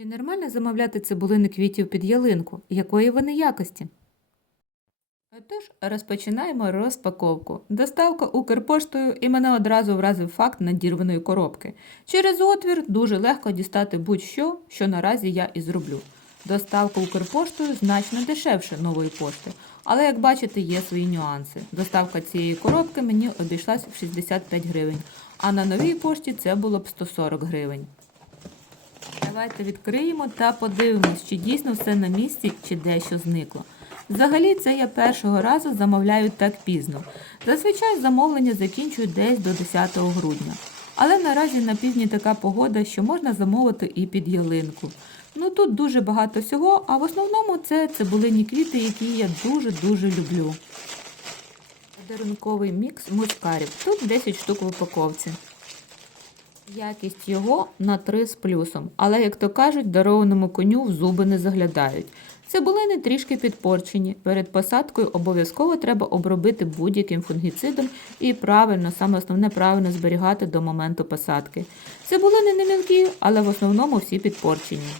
Чи нормально замовляти цибулини квітів під ялинку? Якої вони якості? Отож, розпочинаємо розпаковку. Доставка Укрпоштою і мене одразу вразив факт надірваної коробки. Через отвір дуже легко дістати будь-що, що наразі я і зроблю. Доставка Укрпоштою значно дешевше нової пошти, але як бачите, є свої нюанси. Доставка цієї коробки мені обійшлась в 65 гривень, а на новій пошті це було б 140 гривень. Давайте відкриємо та подивимось, чи дійсно все на місці, чи дещо зникло. Взагалі, це я першого разу замовляю так пізно. Зазвичай замовлення закінчують десь до 10 грудня. Але наразі на півдні така погода, що можна замовити і під ялинку. Ну тут дуже багато всього, а в основному це цибулині квіти, які я дуже-дуже люблю. Подарунковий мікс мускарів. Тут 10 штук в упаковці. Якість його на 3 з плюсом, але, як то кажуть, дарованому коню в зуби не заглядають. Цибулини трішки підпорчені. Перед посадкою обов'язково треба обробити будь-яким фунгіцидом і правильно, саме основне правильно зберігати до моменту посадки. Цибулини не мілкі, але в основному всі підпорчені.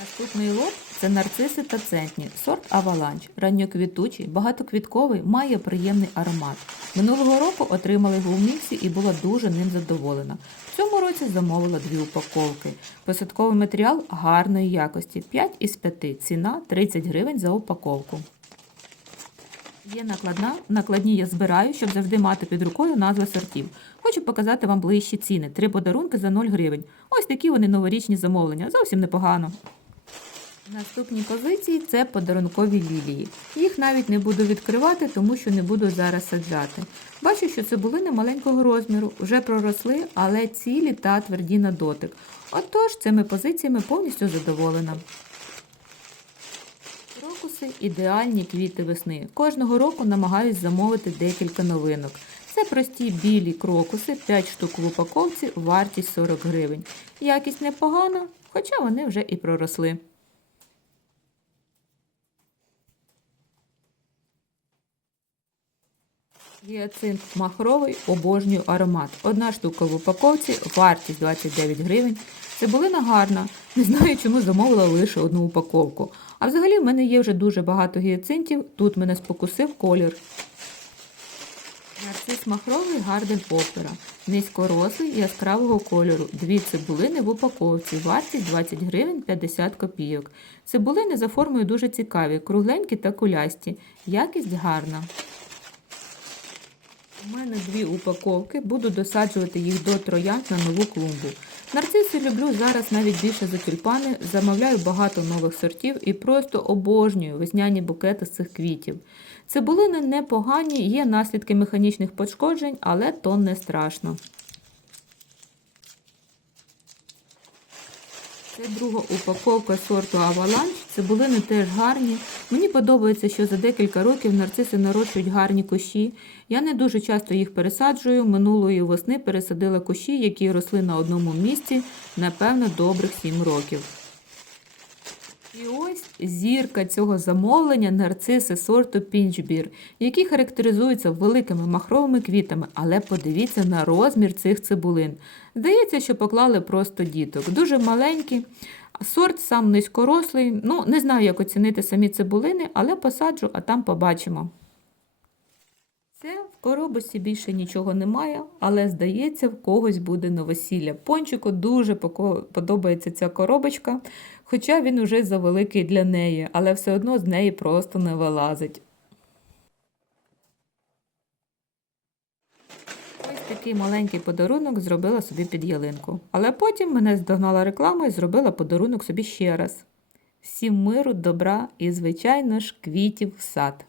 Наступний лот це нарциси та центні, сорт аваланч, ранньоквітучий, багатоквітковий, має приємний аромат. Минулого року отримали його в міксі і була дуже ним задоволена. В цьому році замовила дві упаковки. Посадковий матеріал гарної якості 5 із 5, ціна 30 гривень за упаковку. Є накладна. Накладні я збираю, щоб завжди мати під рукою назви сортів. Хочу показати вам ближчі ціни. Три подарунки за 0 гривень. Ось такі вони новорічні замовлення. Зовсім непогано. Наступні позиції це подарункові лілії. Їх навіть не буду відкривати, тому що не буду зараз саджати. Бачу, що цибулини маленького розміру, вже проросли, але цілі та тверді на дотик. Отож, цими позиціями повністю задоволена. Крокуси ідеальні квіти весни. Кожного року намагаюсь замовити декілька новинок. Це прості білі крокуси, 5 штук в упаковці, вартість 40 гривень. Якість непогана, хоча вони вже і проросли. Гіацинт махровий, обожнюю аромат. Одна штука в упаковці, вартість 29 гривень. Цибулина гарна. Не знаю, чому замовила лише одну упаковку. А взагалі в мене є вже дуже багато гіацинтів. Тут мене спокусив колір. Нарцис махровий Гарден Опера. Низькорослий яскравого кольору. Дві цибулини в упаковці. Вартість 20 гривень 50 копійок. Цибулини за формою дуже цікаві, кругленькі та кулясті. Якість гарна. У мене дві упаковки, буду досаджувати їх до троянд на нову клумбу. Нарциси люблю зараз навіть більше за тюльпани, замовляю багато нових сортів і просто обожнюю весняні букети з цих квітів. Цибулини непогані, є наслідки механічних пошкоджень, але то не страшно. Це друга упаковка сорту Аваланч. Цибулини теж гарні. Мені подобається, що за декілька років нарциси нарощують гарні кущі. Я не дуже часто їх пересаджую. Минулої весни пересадила кущі, які росли на одному місці, напевно, добрих 7 років. І ось зірка цього замовлення нарциси сорту Пінчбір, які характеризуються великими махровими квітами, але подивіться на розмір цих цибулин. Здається, що поклали просто діток. Дуже маленькі. Сорт сам низькорослий. Ну, не знаю, як оцінити самі цибулини, але посаджу, а там побачимо. Це в коробочці більше нічого немає, але здається, в когось буде новосілля. Пончику дуже подобається ця коробочка, хоча він уже завеликий для неї, але все одно з неї просто не вилазить. Ось такий маленький подарунок зробила собі під ялинку. Але потім мене здогнала реклама і зробила подарунок собі ще раз. Всім миру, добра і, звичайно ж, квітів в сад.